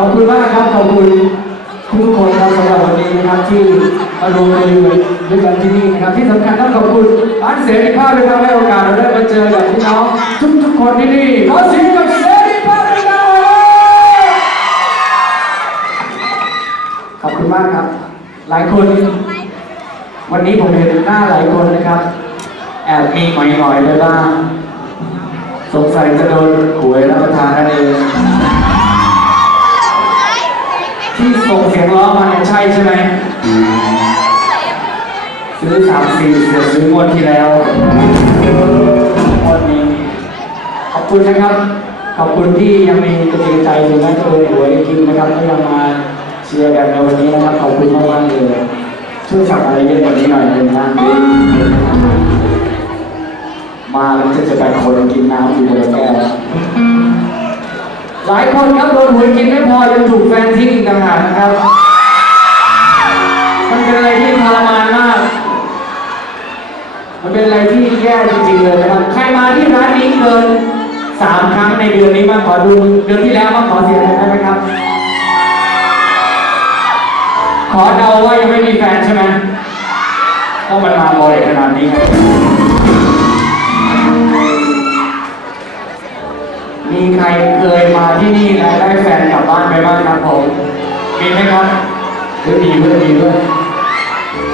อบคุณมากครับขอบคุณทุกคนครับสำหรับวันนี้นะครับที่มารวมตัวอยู่ด้วยกันที่นี่นะครับที่สำคัญต้องขอบคุณร้านเสรีภาพด้วยครับให้โอกาสเราได้มาเจอกับพี่น้องทุกๆคนที่นี่ขอเสียงกับเสรีภาพด้วยกันขอบคุณมากครับ หลายคน วันนี้ผมเห็นหน้าหลายคนนะครับ แอบมีหงอยๆไปบ้างสงสัยจะโดนหวยรับประทานนั่นเอง ส่งเสียงร้องมาเนี่ยใช่ใช่ไหมซื้อสามสี่เสียซื้องวดที่แล้วงวดนี้ ขอบคุณนะครับ ขอบคุณที่ยังมีกำลังใจถึงแม้จะโดนหวยจริงนะครับก็ยังมาเชียร์กันในวันนี้นะครับ ขอบคุณมากมากๆเลยช่วยสั่งอะไรเยอะกว่านี้หน่อยนึงนะมาแล้วจะจะไปคนกินน้ำอยู่ในแก้ว หลายคนครับโดนหวยกินไม่พอยังถูกแฟนทิ้งอีกต่างหากนะครับ มันเป็นอะไรที่ทรมานมาก มันเป็นอะไรที่แย่จริงๆเลยนะครับ ใครมาที่ร้านนี้เกินสามครั้งในเดือนนี้มาขอดูเดือนที่แล้วมาขอเสียงได้ไหมครับ ขอเดาว่ายังไม่มีแฟนใช่ไหมเพราะมันมาบ่อยขนาดนี้ครับมีใครเคยมาที่นี่แล้วได้ แฟนกลับบ้านไปบ้างครับผมมีไหมครับหรือมีเพื่อนมีด้วย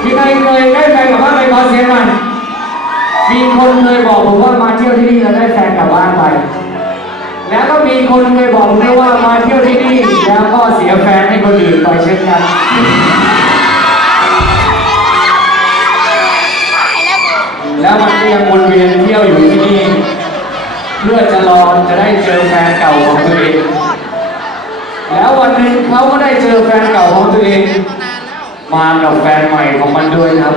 มีใครเคยได้แฟนกลับบ้านไปขอเสียงหน่อยมีคนเคยบอกผมว่ามาเที่ยวที่นี่แล้วได้แฟนกลับบ้านไป แล้วก็มีคนเคยบอกผมด้วยว่ามาเที่ยวที่นี่แล้วก็เสียแฟนให้คนอื่นไปเช่นกันแล้วมันก็ยังวนเวียนเที่ยวอยู่ที่นี่ เพื่อจะรอจะได้เจอแฟนเก่าของตัวเอง นึ่งเขาก็ได้เจอแฟนเก่าของตัวเอง มากับแฟนใหม่ของมันด้วยครับ